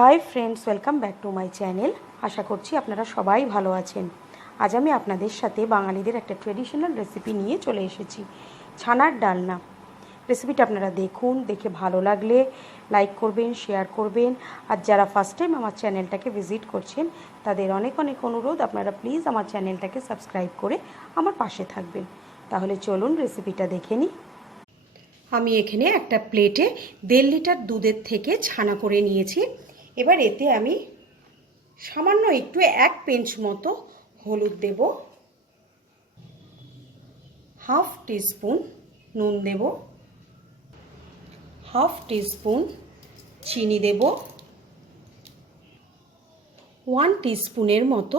High friends, welcome back to my channel. আশা করছি আপনারা সবাই ভালো আছেন। আজ আমি আপনাদের সাথে বাঙালিদের একটা ট্রেডিশনাল রেসিপি নিয়ে চলে এসেছি, ছানার ডালনা। রেসিপিটা আপনারা দেখুন, দেখে ভালো লাগলে লাইক করবেন, শেয়ার করবেন। আর যারা ফার্স্ট টাইম আমার চ্যানেলটাকে ভিজিট করছেন তাদের অনেক অনেক অনুরোধ, আপনারা প্লিজ আমার চ্যানেলটাকে সাবস্ক্রাইব করে আমার পাশে থাকবেন। তাহলে চলুন রেসিপিটা দেখে নিই। আমি এখানে একটা প্লেটে 1.5 লিটার দুধের থেকে ছানা করে নিয়েছি। এবার এতে আমি সামান্য একটু 1 পিঞ্চ মতো হলুদ দেব, হাফ টিস্পুন নুন দেব, হাফ টিস্পুন চিনি দেব, 1 টিস্পুনের মতো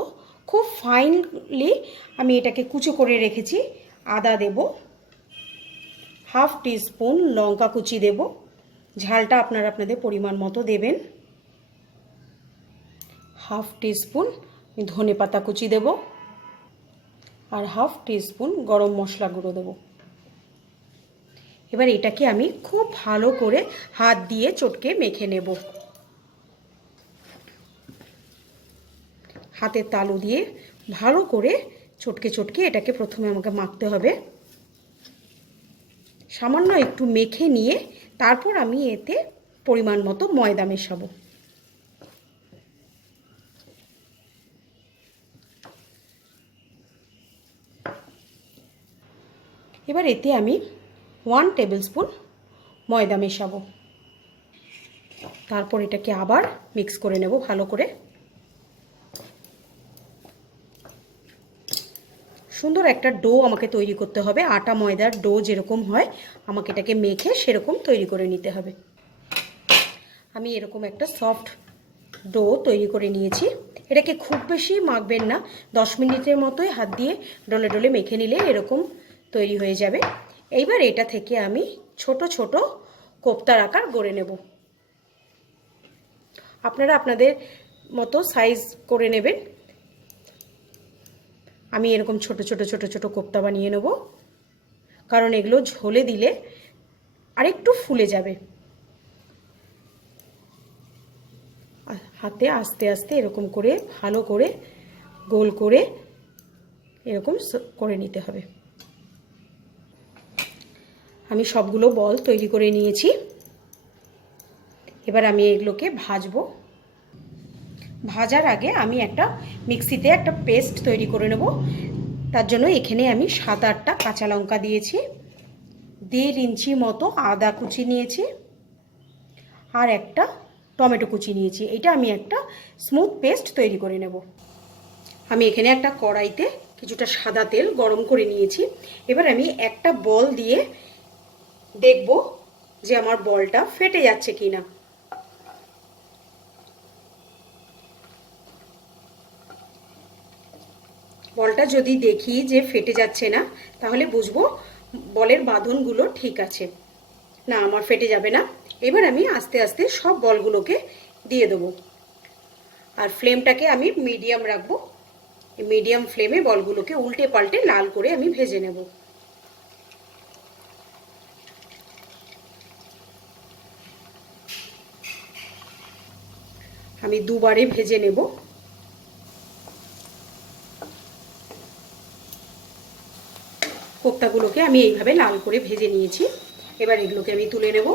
খুব ফাইনলি আমি এটাকে কুচো করে রেখেছি আদা দেব, হাফ টিস্পুন লঙ্কা কুচি দেব, ঝালটা আপনারা আপনাদের পরিমাণ মতো দেবেন, হাফ টিস্পুন ধনে পাতা কুচি দেব, আর হাফ টিস্পুন গরম মশলা গুঁড়ো দেব। এবার এটাকে আমি খুব ভালো করে হাত দিয়ে চটকে মেখে নেব। হাতের তালু দিয়ে ভালো করে চটকে চটকে এটাকে প্রথমে আমাকে মাখতে হবে। সামান্য একটু মেখে নিয়ে তারপর আমি এতে পরিমাণ মতো ময়দা মেশাবো। এবার এতে আমি 1 টেবিল স্পুন ময়দা মেশাবো। তারপর এটাকে আবার মিক্স করে নেব ভালো করে। সুন্দর একটা ডো আমাকে তৈরি করতে হবে, আটা ময়দার ডো যেরকম হয় আমাকে এটাকে মেখে সেরকম তৈরি করে নিতে হবে। আমি এরকম একটা সফট ডো তৈরি করে নিয়েছি। এটাকে খুব বেশি মাখবেন না, 10 মিনিটের মতোই হাত দিয়ে ডলে ডলে মেখে নিলে এরকম তৈরি হয়ে যাবে। এইবার এটা থেকে আমি ছোট ছোট কোপ্তার আকার গড়ে নেব। আপনারা আপনাদের মতো সাইজ করে নেবেন। আমি এরকম ছোট ছোট ছোট ছোট কোপ্তা বানিয়ে নেব, কারণ এগুলো ঝোলে দিলে আরেকটু ফুলে যাবে। হাতে আস্তে আস্তে এরকম করে ভালো করে গোল করে এরকম করে নিতে হবে। আমি সবগুলো বল তৈরি করে নিয়েছি। এবার আমি এগুলোকে ভাজবো। ভাজার আগে আমি একটা মিক্সিতে একটা পেস্ট তৈরি করে নেব। তার জন্য এখানে আমি 7-8টা কাঁচা লঙ্কা দিয়েছি, 1.5 ইঞ্চি মতো আদা কুচি নিয়েছি, আর একটা টমেটো কুচি নিয়েছি। এটা আমি একটা স্মুথ পেস্ট তৈরি করে নেব। আমি এখানে একটা কড়াইতে কিছুটা সাদা তেল গরম করে নিয়েছি। এবার আমি একটা বল দিয়ে দেখব যে আমার বলটা ফেটে যাচ্ছে কিনা। বলটা যদি দেখি যে ফেটে যাচ্ছে না, তাহলে বুঝবো বলের বাঁধনগুলো ঠিক আছে। না, আমার ফেটে যাবে না। এবার আমি আস্তে আস্তে সব বলগুলোকে দিয়ে দেবো, আর ফ্লেমটাকে আমি মিডিয়াম রাখবো। মিডিয়াম ফ্লেমে বলগুলোকে উল্টে পাল্টে লাল করে আমি ভেজে নেব। আমি দুবারে ভেজে নেব। কোপ্তাগুলোকে আমি এইভাবে লাল করে ভেজে নিয়েছি। এবার এগুলোকে আমি তুলে নেব।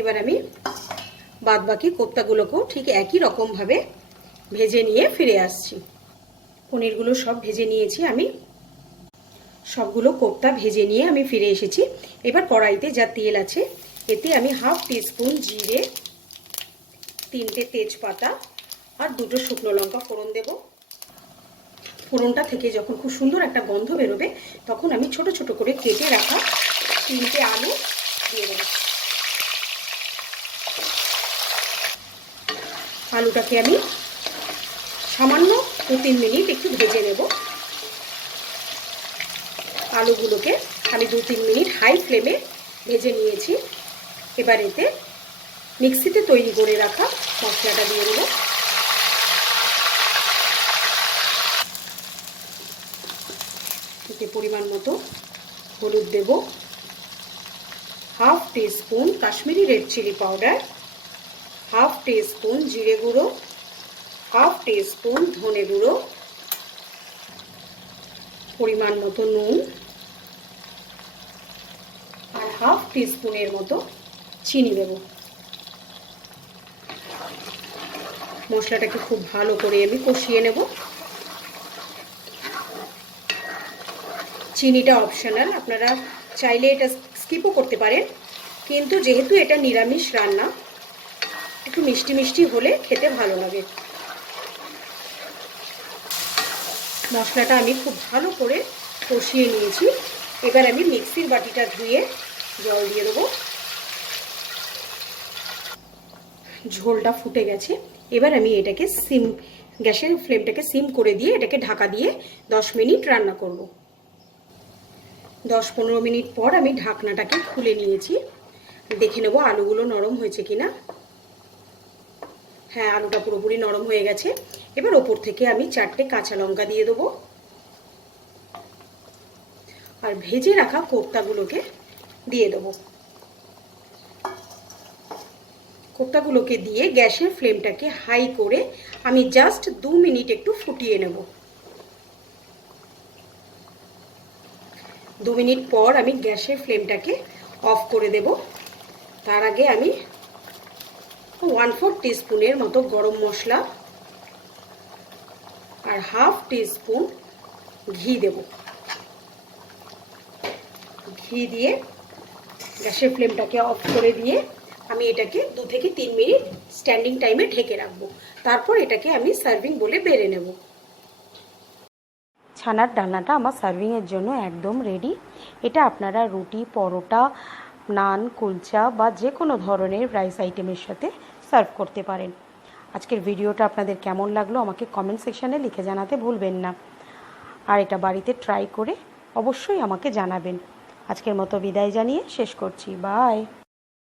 এবার আমি বাদবাকি কোপ্তাগুলোকেও ঠিক একই রকমভাবে ভেজে নিয়ে ফিরে আসছি। পনিরগুলো সব ভেজে নিয়েছি আমি। সবগুলো কোপ্তা ভেজে নিয়ে আমি ফিরে এসেছি। এবার কড়াইতে যা তেল আছে এতে আমি হাফ টিস্পুন জিরে, 3টে তেজপাতা আর 2টো শুকনো লঙ্কা ফোড়ন দেব। ফোড়নটা থেকে যখন খুব সুন্দর একটা গন্ধ বেরোবে তখন আমি ছোট ছোট করে কেটে রাখা 3টে আলু দিয়ে দেব। আলুটাকে আমি সামান্য 2-3 মিনিট একটু ভেজে নেব। আলুগুলোকে আমি 2-3 মিনিট হাই ফ্লেমে ভেজে নিয়েছি। এবার এতে মিক্সিতে তৈরি করে রাখা মশলাটা দিয়ে দেব। এতে পরিমাণ মতো হলুদ দেব, half teaspoon Kashmiri red chili powder, half teaspoon জিরে গুঁড়ো, হাফ টিস্পুন ধনে গুঁড়ো, পরিমাণ মতো নুন আর হাফ টিস্পুনের মতো চিনি দেব। মশলাটাকে খুব ভালো করে আমি কষিয়ে নেব। চিনিটা অপশনাল, আপনারা চাইলে এটা স্কিপও করতে পারেন, কিন্তু যেহেতু এটা নিরামিষ রান্না একটু মিষ্টি মিষ্টি হলে খেতে ভালো লাগে। মশলাটা আমি খুব ভালো করে কষিয়ে নিয়েছি। এবার আমি মিক্সির বাটিটা ধুয়ে জল দিয়ে দেবো। ঝোলটা ফুটে গেছে। এবার আমি এটাকে গ্যাসের ফ্লেমটাকে সিম করে দিয়ে এটাকে ঢাকা দিয়ে 10 মিনিট রান্না করব। 10-15 মিনিট পর আমি ঢাকনাটাকে খুলে নিয়েছি। দেখে নেব আলুগুলো নরম হয়েছে কিনা। হ্যাঁ, আলুটা পুরোপুরি নরম হয়ে গেছে। এবার ওপর থেকে আমি 4টে কাঁচা লঙ্কা দিয়ে দেবো আর ভেজে রাখা কোপ্তাগুলোকে দিয়ে দেবো। কোপ্তাগুলোকে দিয়ে গ্যাসের ফ্লেমটাকে হাই করে আমি জাস্ট 2 মিনিট একটু ফুটিয়ে নেব। 2 মিনিট পর আমি গ্যাসের ফ্লেমটাকে অফ করে দেব। তার আগে আমি 1/4 টিস্পুনের মতো গরম মশলা আর হাফ টিস্পুন ঘি দেব। ঘি দিয়ে গ্যাসের ফ্লেমটাকে অফ করে দিয়ে আমি এটাকে 2 থেকে 3 মিনিট স্ট্যান্ডিং টাইমে ঢেকে রাখবো। তারপর এটাকে আমি সার্ভিং বলে বেড়ে নেব। ছানার ডালনাটা আমার সার্ভিংয়ের জন্য একদম রেডি। এটা আপনারা রুটি, পরোটা, নান, কুলচা বা যে কোনো ধরনের রাইস আইটেমের সাথে সার্ভ করতে পারেন। আজকের ভিডিওটা আপনাদের কেমন লাগলো আমাকে কমেন্ট সেকশানে লিখে জানাতে ভুলবেন না। আর এটা বাড়িতে ট্রাই করে অবশ্যই আমাকে জানাবেন। আজকের মতো বিদায় জানিয়ে শেষ করছি। বাই।